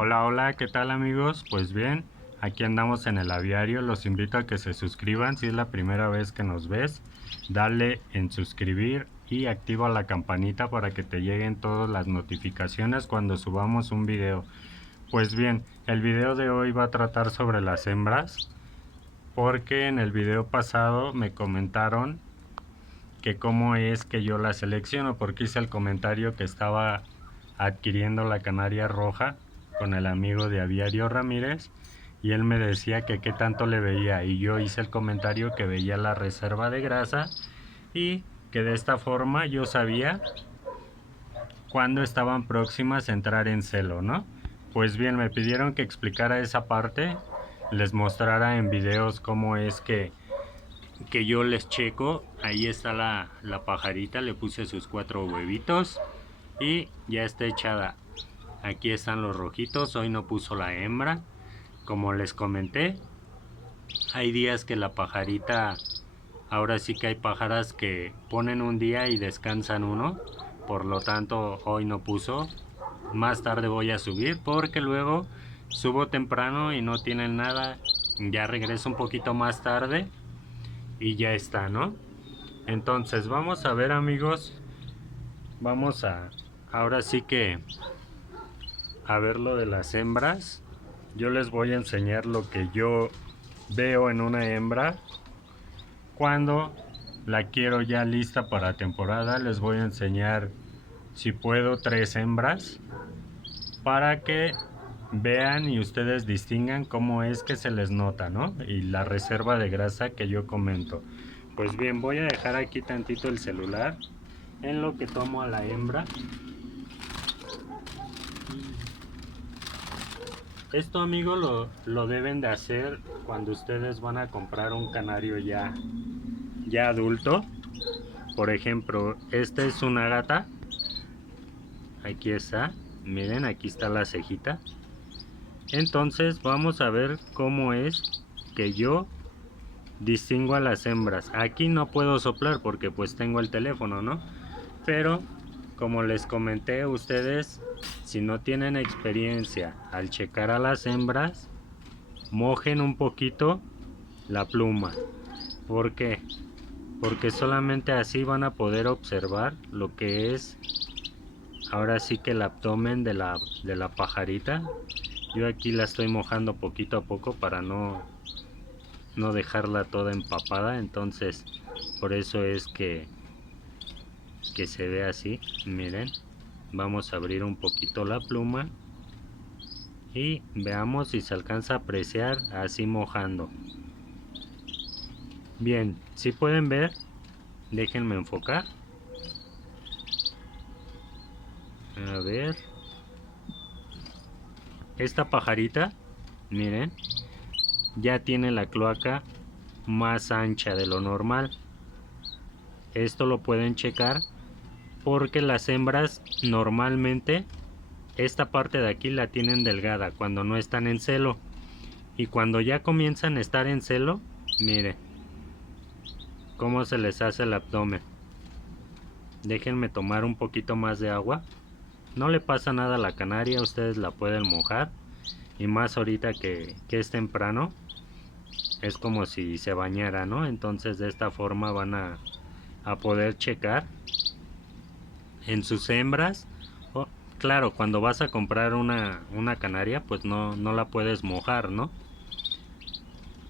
Hola, hola, ¿qué tal amigos? Pues bien, aquí andamos en el aviario, los invito a que se suscriban si es la primera vez que nos ves, dale en suscribir y activa la campanita para que te lleguen todas las notificaciones cuando subamos un video. Pues bien, el video de hoy va a tratar sobre las hembras, porque en el video pasado me comentaron que cómo es que yo la selecciono, porque hice el comentario que estaba adquiriendo la canaria roja con el amigo de Aviario Ramírez y él me decía que qué tanto le veía y yo hice el comentario que veía la reserva de grasa y que de esta forma yo sabía cuándo estaban próximas a entrar en celo, ¿no? Pues bien, me pidieron que explicara esa parte, les mostrara en videos cómo es que yo les checo. Ahí está la pajarita, le puse sus 4 huevitos y ya está echada. Aquí están los rojitos, hoy no puso la hembra. Como les comenté, hay días que la pajarita, ahora sí que hay pájaras que ponen un día y descansan uno, por lo tanto hoy no puso. Más tarde voy a subir porque luego subo temprano y no tienen nada, ya regreso un poquito más tarde y ya está, ¿no? Entonces vamos a ver amigos, vamos a ahora sí que a ver lo de las hembras. Yo les voy a enseñar lo que yo veo en una hembra cuando la quiero ya lista para temporada. Les voy a enseñar, si puedo, 3 hembras para que vean y ustedes distingan cómo es que se les nota, ¿no? Y la reserva de grasa que yo comento. Pues bien, voy a dejar aquí tantito el celular en lo que tomo a la hembra. Esto amigos lo deben de hacer cuando ustedes van a comprar un canario ya adulto. Por ejemplo, esta es una gata. Aquí está. Miren, aquí está la cejita. Entonces vamos a ver cómo es que yo distingo a las hembras. Aquí no puedo soplar porque pues tengo el teléfono, ¿no? Pero como les comenté a ustedes, si no tienen experiencia al checar a las hembras, mojen un poquito la pluma. ¿Por qué? Porque solamente así van a poder observar lo que es ahora sí que el abdomen de la pajarita. Yo aquí la estoy mojando poquito a poco para no dejarla toda empapada, entonces por eso es que se ve así. Miren, vamos a abrir un poquito la pluma y veamos si se alcanza a apreciar así mojando. Bien, si pueden ver, déjenme enfocar. A ver, esta pajarita, miren, ya tiene la cloaca más ancha de lo normal. Esto lo pueden checar porque las hembras normalmente esta parte de aquí la tienen delgada cuando no están en celo, y cuando ya comienzan a estar en celo, miren cómo se les hace el abdomen. Déjenme tomar un poquito más de agua. No le pasa nada a la canaria, ustedes la pueden mojar, y más ahorita que es temprano, es como si se bañara, ¿no? Entonces de esta forma van a poder checar en sus hembras. Oh, claro, cuando vas a comprar una canaria, pues no la puedes mojar, ¿no?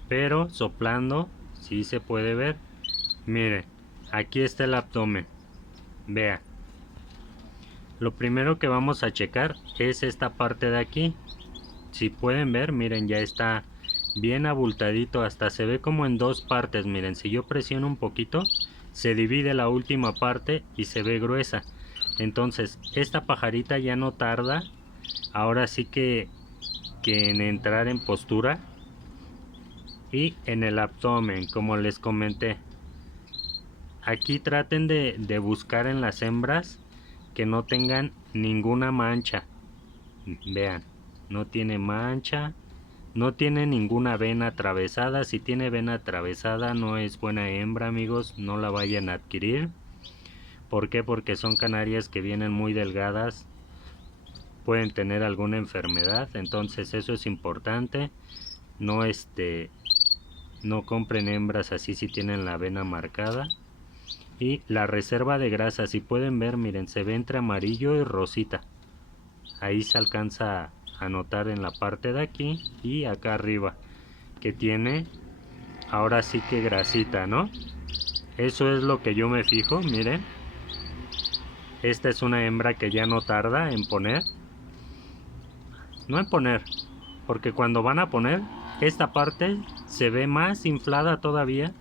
Pero soplando sí se puede ver. Miren, aquí está el abdomen. Vea. Lo primero que vamos a checar es esta parte de aquí. Si pueden ver, miren, ya está bien abultadito, hasta se ve como en dos partes. Miren, si yo presiono un poquito, se divide la última parte y se ve gruesa. Entonces, esta pajarita ya no tarda, ahora sí que en entrar en postura. Y en el abdomen, como les comenté, aquí traten de buscar en las hembras que no tengan ninguna mancha. Vean, no tiene mancha, no tiene ninguna vena atravesada. Si tiene vena atravesada no es buena hembra, amigos, no la vayan a adquirir. ¿Por qué? Porque son canarias que vienen muy delgadas pueden tener alguna enfermedad, entonces eso es importante. No no compren hembras así si tienen la vena marcada. Y la reserva de grasa, si pueden ver, miren, se ve entre amarillo y rosita. Ahí se alcanza a notar en la parte de aquí y acá arriba, que tiene ahora sí que grasita, ¿no? Eso es lo que yo me fijo, miren. Esta es una hembra que ya no tarda en poner. No en poner, porque cuando van a poner, esta parte se ve más inflada todavía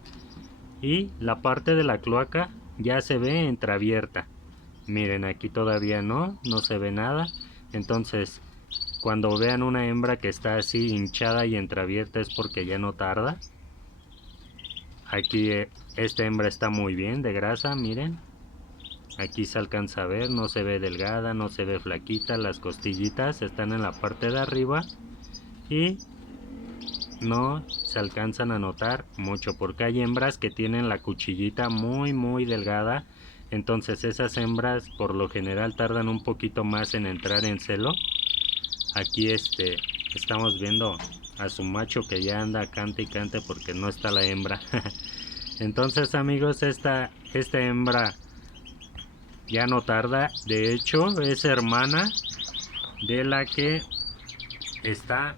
y la parte de la cloaca ya se ve entreabierta. Miren, aquí todavía no se ve nada. Entonces, cuando vean una hembra que está así hinchada y entreabierta es porque ya no tarda. Aquí esta hembra está muy bien de grasa, miren. Aquí se alcanza a ver, no se ve delgada, no se ve flaquita, las costillitas están en la parte de arriba y no se alcanzan a notar mucho porque hay hembras que tienen la cuchillita muy delgada, entonces esas hembras por lo general tardan un poquito más en entrar en celo. Aquí estamos viendo a su macho que ya anda cante y cante porque no está la hembra. Entonces amigos, esta hembra ya no tarda, de hecho es hermana de la que está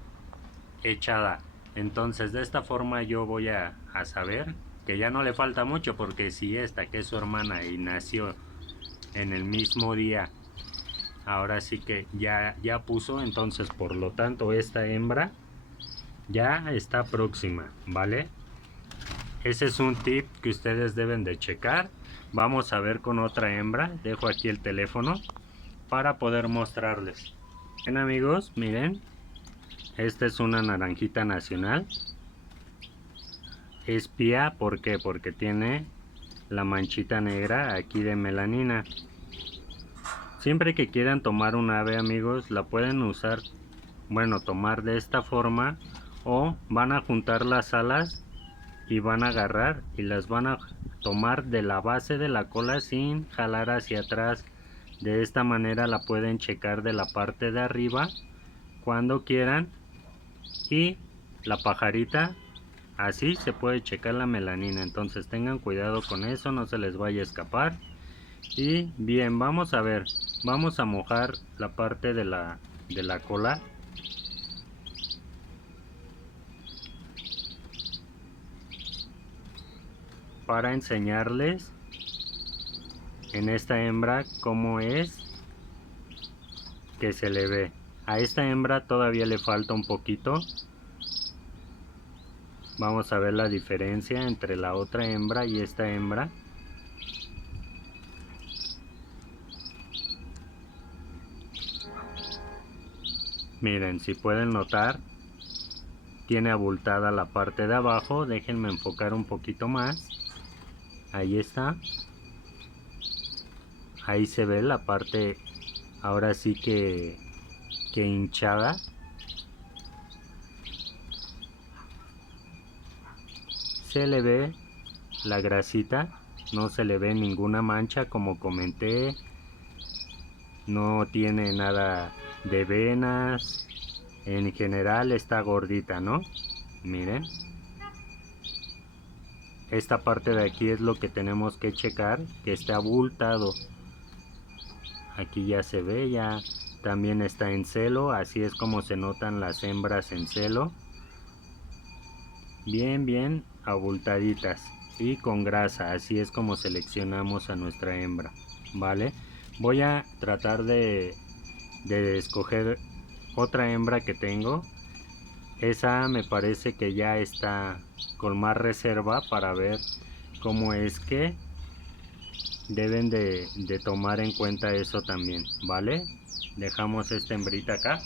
echada. Entonces de esta forma yo voy a saber que ya no le falta mucho, porque si esta que es su hermana y nació en el mismo día, ahora sí que ya puso, entonces por lo tanto esta hembra ya está próxima, ¿vale? Ese es un tip que ustedes deben de checar. Vamos a ver con otra hembra. Dejo aquí el teléfono para poder mostrarles. Bien amigos, miren, esta es una naranjita nacional. Es pía, ¿por qué? Porque tiene la manchita negra aquí de melanina. Siempre que quieran tomar un ave amigos, la pueden usar, bueno, tomar de esta forma, o van a juntar las alas y van a agarrar y las van a tomar de la base de la cola sin jalar hacia atrás. De esta manera la pueden checar de la parte de arriba cuando quieran, y la pajarita así se puede checar la melanina. Entonces tengan cuidado con eso, no se les vaya a escapar. Y bien, vamos a ver, vamos a mojar la parte de la cola. Para enseñarles en esta hembra cómo es que se le ve. A esta hembra todavía le falta un poquito. Vamos a ver la diferencia entre la otra hembra y esta hembra. Miren, si pueden notar, tiene abultada la parte de abajo. Déjenme enfocar un poquito más. Ahí está. Ahí se ve la parte, ahora sí que hinchada. Se le ve la grasita, no se le ve ninguna mancha como comenté. No tiene nada de venas. En general está gordita, ¿no? Miren. Esta parte de aquí es lo que tenemos que checar, que esté abultado. Aquí ya se ve, ya también está en celo, así es como se notan las hembras en celo. Bien abultaditas y con grasa, así es como seleccionamos a nuestra hembra, ¿vale? Voy a tratar de escoger otra hembra que tengo. Esa me parece que ya está con más reserva, para ver cómo es que deben de tomar en cuenta eso también, ¿vale? Dejamos esta hembrita acá.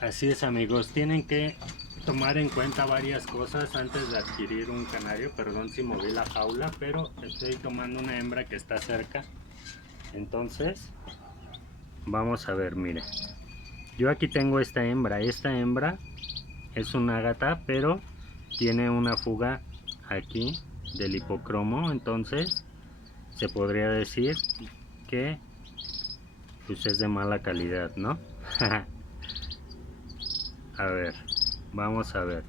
Así es amigos, tienen que tomar en cuenta varias cosas antes de adquirir un canario. Perdón si moví la jaula, pero estoy tomando una hembra que está cerca. Entonces vamos a ver, mire, yo aquí tengo esta hembra. Esta hembra es un ágata, pero tiene una fuga aquí del hipocromo, entonces se podría decir que pues es de mala calidad, ¿no? A ver, vamos a ver,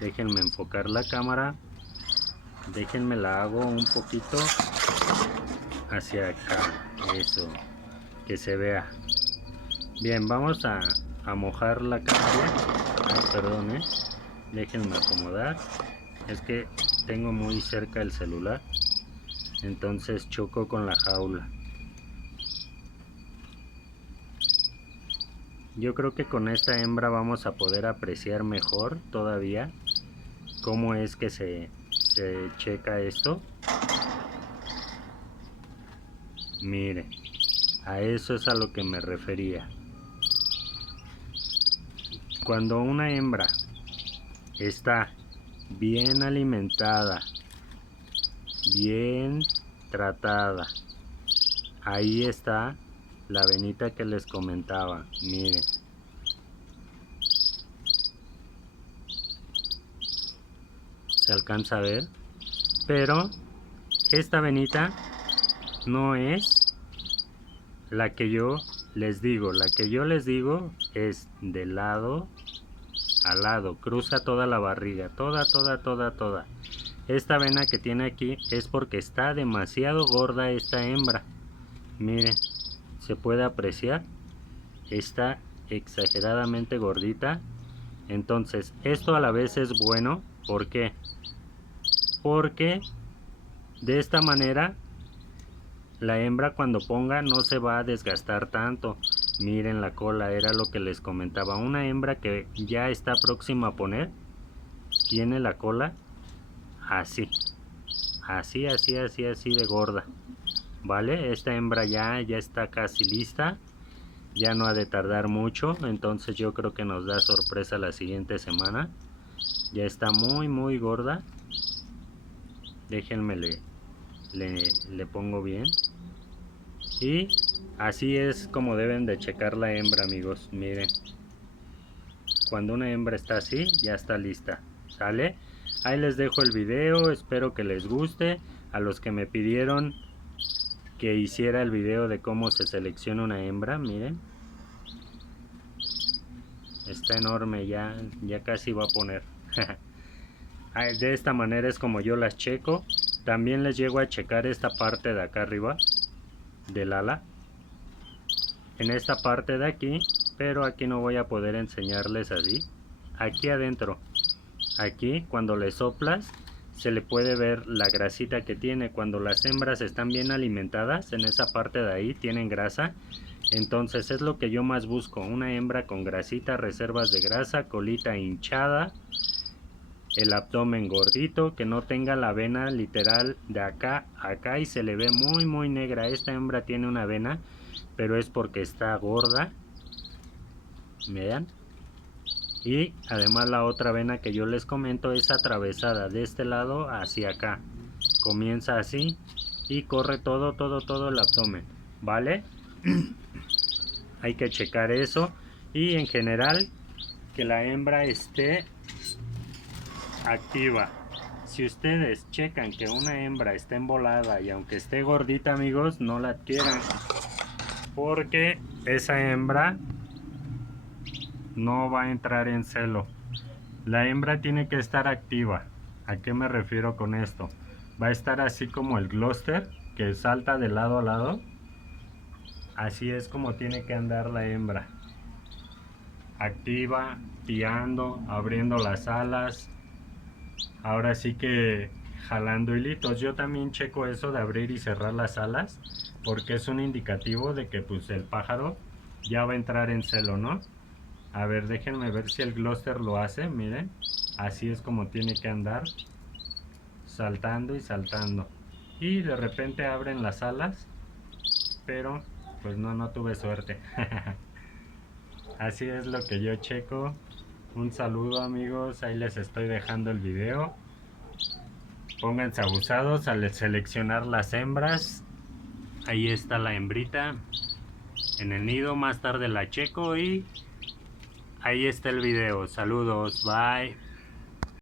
déjenme enfocar la cámara, déjenme la hago un poquito hacia acá, eso, que se vea bien. Vamos a mojar la cámara. Ay, perdón, déjenme acomodar, es que tengo muy cerca el celular, entonces choco con la jaula. Yo creo que con esta hembra vamos a poder apreciar mejor todavía cómo es que se checa esto. Mire, a eso es a lo que me refería. Cuando una hembra está bien alimentada, bien tratada, ahí está la venita que les comentaba. Miren, se alcanza a ver, pero esta venita no es la que yo les digo. La que yo les digo es de lado a lado, cruza toda la barriga, toda. Esta vena que tiene aquí es porque está demasiado gorda esta hembra. Miren, se puede apreciar, está exageradamente gordita. Entonces esto a la vez es bueno. ¿Por qué? Porque de esta manera la hembra cuando ponga no se va a desgastar tanto. Miren la cola, era lo que les comentaba. Una hembra que ya está próxima a poner tiene la cola así, así de gorda. Vale, esta hembra ya está casi lista, ya no ha de tardar mucho, entonces yo creo que nos da sorpresa la siguiente semana. Ya está muy gorda. Déjenme le pongo bien. Y así es como deben de checar la hembra, amigos. Miren, cuando una hembra está así, ya está lista. ¿Sale? Ahí les dejo el video, espero que les guste. A los que me pidieron que hiciera el video de cómo se selecciona una hembra, miren, está enorme, ya casi va a poner. De esta manera es como yo las checo. También les llego a checar esta parte de acá arriba del ala, en esta parte de aquí, pero aquí no voy a poder enseñarles así. Aquí adentro, aquí cuando le soplas se le puede ver la grasita que tiene. Cuando las hembras están bien alimentadas, en esa parte de ahí tienen grasa. Entonces es lo que yo más busco, una hembra con grasita, reservas de grasa, colita hinchada, el abdomen gordito, que no tenga la vena literal de acá a acá y se le ve muy negra. Esta hembra tiene una vena, pero es porque está gorda, vean. Y además la otra vena que yo les comento es atravesada de este lado hacia acá, comienza así y corre todo el abdomen, ¿vale? Hay que checar eso y en general que la hembra esté activa. Si ustedes checan que una hembra está embolada y aunque esté gordita, amigos, no la adquieran, porque esa hembra no va a entrar en celo. La hembra tiene que estar activa. ¿A qué me refiero con esto? Va a estar así como el Gloucester, que salta de lado a lado. Así es como tiene que andar la hembra, activa, piando, abriendo las alas, ahora sí que jalando hilitos. Yo también checo eso de abrir y cerrar las alas, porque es un indicativo de que pues el pájaro ya va a entrar en celo, ¿no? A ver, déjenme ver si el Gloucester lo hace. Miren, así es como tiene que andar, saltando y saltando, y de repente abren las alas, pero pues no tuve suerte. Así es lo que yo checo. Un saludo, amigos, ahí les estoy dejando el video. Pónganse abusados al seleccionar las hembras. Ahí está la hembrita en el nido, más tarde la checo y ahí está el video. Saludos, bye.